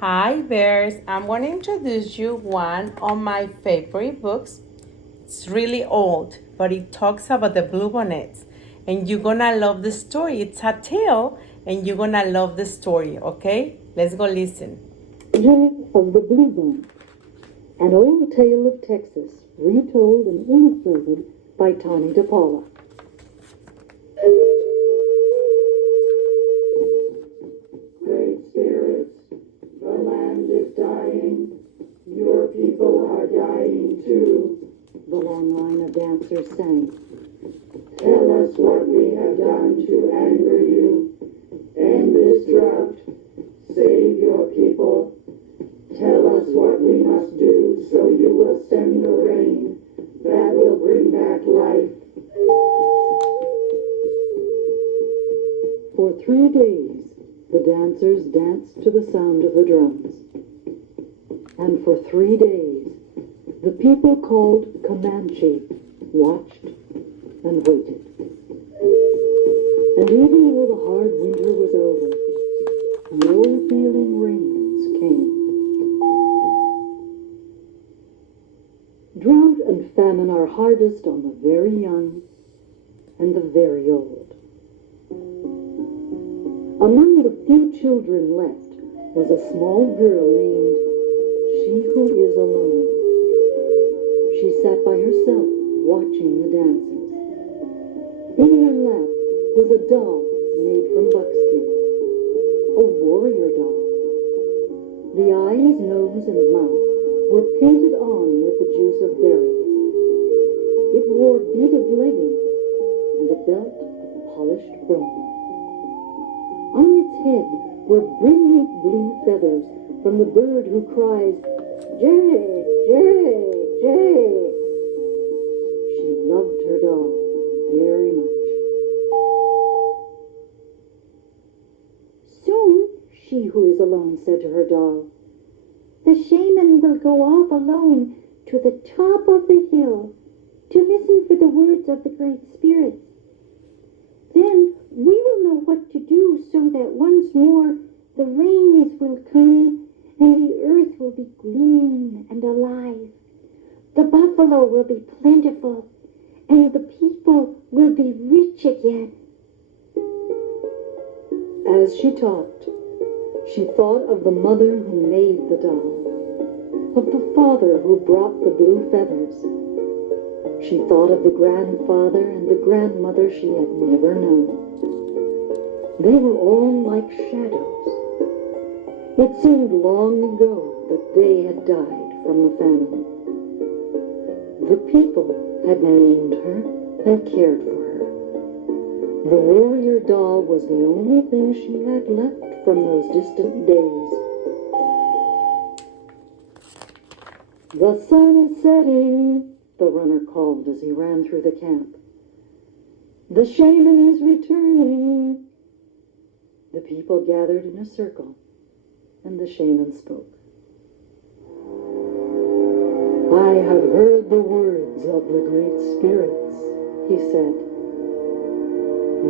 Hi bears, I'm going to introduce you one of my favorite books. It's really old, but it talks about the Bluebonnets. And you're going to love the story. It's a tale, and you're going to love the story, okay? Let's go listen. Legend of the Bluebonnets, an old tale of Texas, retold and illustrated by Tani DePaula. Great spirits, the land is dying. Your people are dying too. The long line of dancers sang. Tell us what we have done to anger you. End this drought. Save your people. Tell us what we must do so you will send the rain that will bring back life. For 3 days, the dancers danced to the sound of the drums. And for 3 days, the people called Comanche watched and waited. And even though the hard winter was over, no healing rains came. Drought and famine are hardest on the very young and the very old. Among the few children left was a small girl named She Who Is Alone. She sat by herself watching the dancers. In her lap was a doll made from buckskin, a warrior doll. The eyes, nose, and mouth were painted on with the juice of berries. It wore beaded leggings and a belt of polished bone. On its head were brilliant blue feathers from the bird who cries, Jay, Jay, Jay. She loved her doll very much. Soon, She Who Is Alone said to her doll, the shaman will go off alone to the top of the hill to listen for the words of the great spirits. Then we will know what to do so that once more the rains will come and the earth will be green and alive. The buffalo will be plentiful and the people will be rich again. As she talked, she thought of the mother who made the doll, of the father who brought the blue feathers. She thought of the grandfather and the grandmother she had never known. They were all like shadows. It seemed long ago that they had died from the famine. The people had named her and cared for her. The warrior doll was the only thing she had left from those distant days. The sun is setting, the runner called as he ran through the camp. The shaman is returning. The people gathered in a circle, and the shaman spoke. I have heard the words of the great spirits, he said.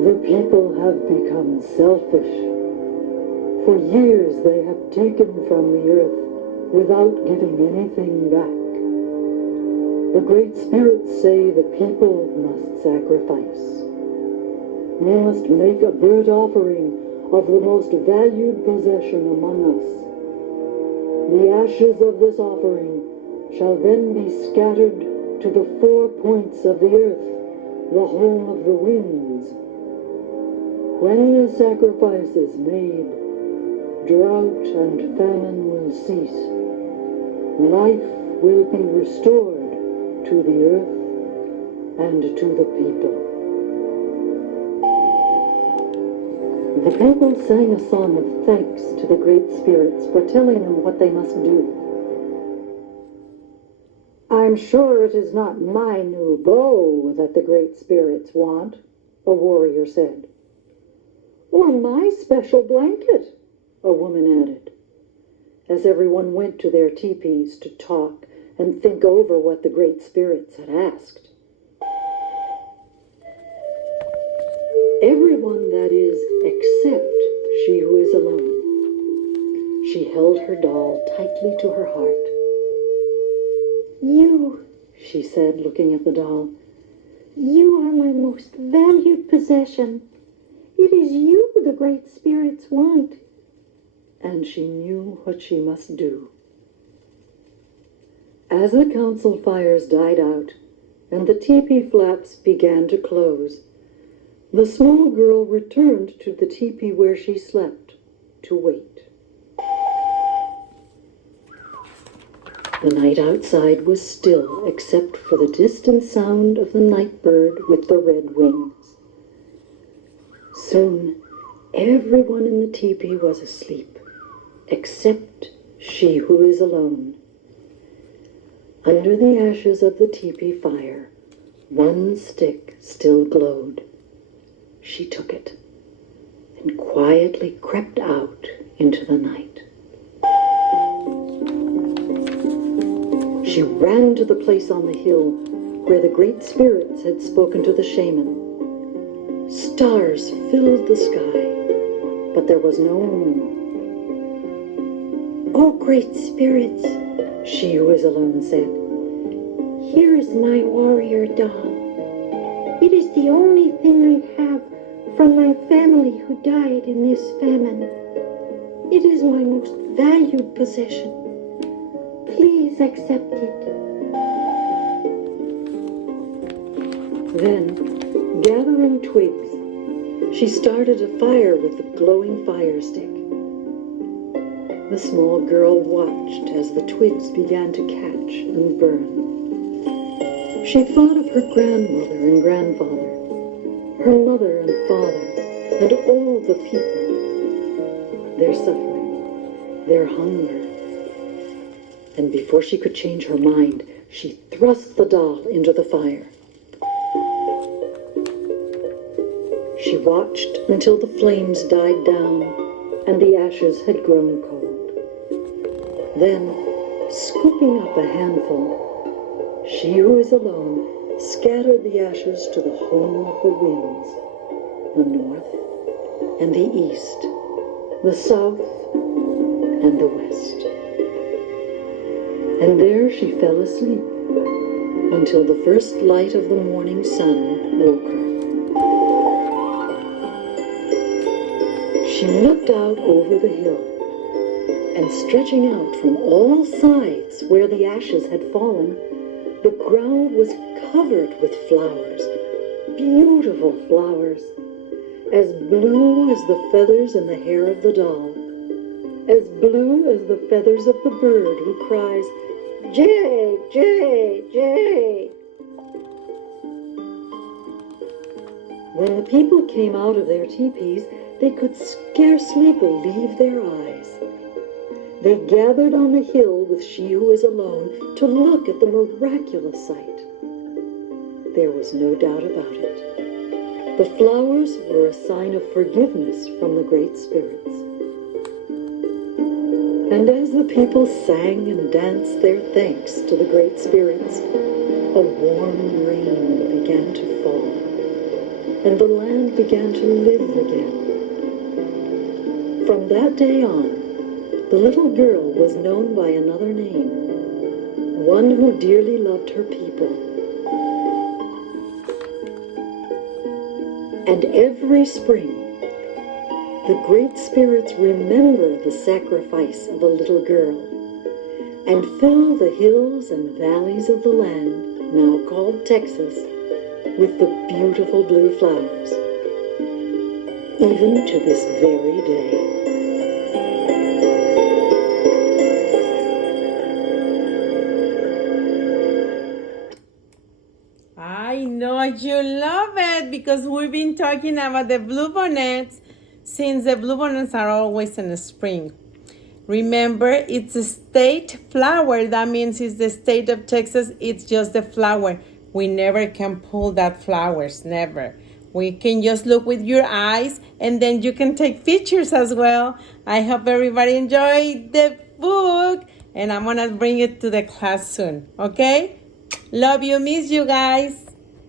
The people have become selfish. For years they have taken from the earth without giving anything back. The great spirits say the people must sacrifice. We must make a burnt offering of the most valued possession among us. The ashes of this offering shall then be scattered to the 4 points of the earth, the home of the winds. When the sacrifice is made, drought and famine will cease. Life will be restored to the earth and to the people. The people sang a song of thanks to the great spirits for telling them what they must do. I'm sure it is not my new bow that the great spirits want, a warrior said. Or my special blanket, a woman added, as everyone went to their teepees to talk and think over what the great spirits had asked. Everyone, that is, except She Who Is Alone. She held her doll tightly to her heart. You, She said, looking at the doll. you are my most valued possession. It is you the great spirits want. And she knew what she must do. As the council fires died out and the teepee flaps began to close, the small girl returned to the teepee where she slept to wait. The night outside was still except for the distant sound of the night bird with the red wings. Soon everyone in the teepee was asleep, except she who is alone. Under the ashes of the teepee fire, one stick still glowed. She took it and quietly crept out into the night. She ran to the place on the hill where the great spirits had spoken to the shaman. Stars filled the sky, but there was no moon. Oh, great spirits, She who is alone said, here is my warrior doll. It is the only thing I have from my family who died in this famine. It is my most valued possession. Please accept it. Then, gathering twigs, she started a fire with the glowing fire stick. The small girl watched as the twigs began to catch and burn. She thought of her grandmother and grandfather, her mother and father, and all the people, their suffering, their hunger. And before she could change her mind, she thrust the doll into the fire. She watched until the flames died down and the ashes had grown cold. Then, scooping up a handful, she who is alone scattered the ashes to the home of the winds, the north and the east, the south and the west. And there she fell asleep until the first light of the morning sun woke her. She looked out over the hill, and stretching out from all sides where the ashes had fallen, the ground was covered with flowers, beautiful flowers, as blue as the feathers in the hair of the doll, as blue as the feathers of the bird who cries, "Jay, Jay, Jay." When the people came out of their teepees, they could scarcely believe their eyes. They gathered on the hill with she who was alone to look at the miraculous sight. There was no doubt about it. The flowers were a sign of forgiveness from the great spirits. And as the people sang and danced their thanks to the great spirits, a warm rain began to fall, and the land began to live again. From that day on, the little girl was known by another name, one who dearly loved her people. And every spring, the great spirits remember the sacrifice of a little girl and fill the hills and valleys of the land, now called Texas, with the beautiful blue flowers, even to this very day. I know you love it because we've been talking about the bluebonnets since the bluebonnets are always in the spring. Remember, it's a state flower. That means it's the state of Texas. It's just the flower. We never can pull that flowers, never. We can just look with your eyes and then you can take pictures as well. I hope everybody enjoyed the book and I'm gonna bring it to the class soon, okay? Love you, miss you guys.